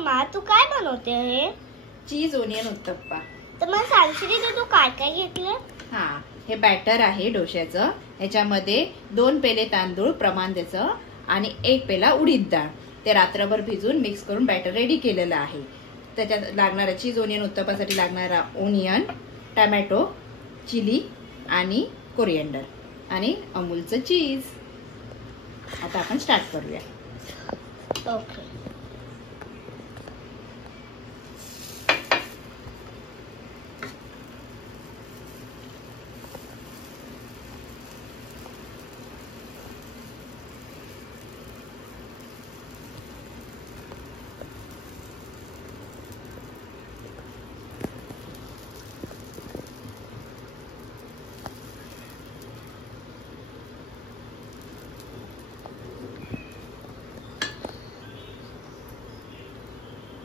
Mamma तू काय बनवते हे? चीज ओनियन उत्तप्पा. तर मला सांगशील तू काय काय घेतलं? हा, हे बॅटर आहे डोश्याचं. ह्याच्यामध्ये 2 पेले तांदूळ प्रमाण त्याचं आणि 1 पेला उडीद डाळ. ते रात्रभर भिजून मिक्स करून बॅटर रेडी केलेलं आहे. त्याच्यात लागणारा चीज ओनियन उत्तप्पासाठी लागणारा ओनियन, टमॅटो, चिली आणि कोरिएंडर आणि अमूलचं चीज. आता आपण स्टार्ट करूया. ओके.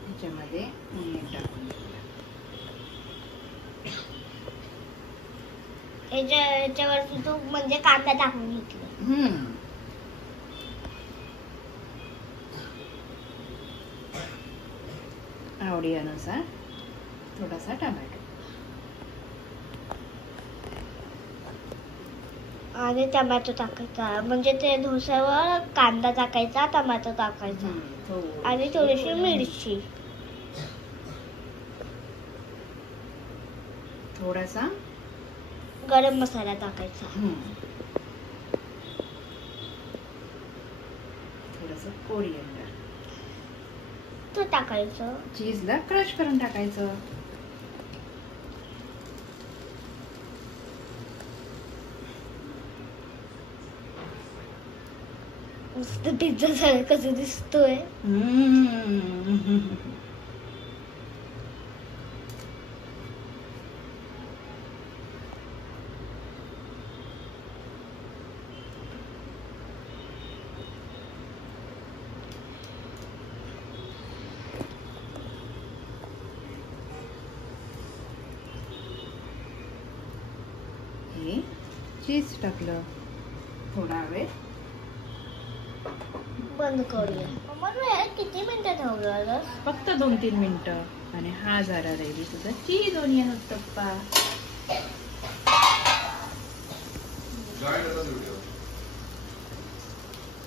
ह्याच्यामध्ये ओनियन टाकून याच्यावरती तू म्हणजे कांदा टाकून घेतला. आवडी अनुसार थोडासा टमॅटो आणि टमॅटो टाकायचा. म्हणजे ते डोस्यावर कांदा टाकायचा, टमॅटो टाकायचा आणि थोडीशी मिरची, थोडासा गरम मसाला टाकायचा, थोडंसं कोरिएंडर, तो टाकायचं. चीजला क्रश करून टाकायचं. मस्त पिझ्झा सारखं कसं दिसतोय. हे चीज टाकलं. थोडा वेळ बंद करूया. मम्मा किती मिनिटं ठेवलं? फक्त 2-3 मिनिटं. आणि हा झाला रेडी तुझा चीज ओनियन उत्तप्पा.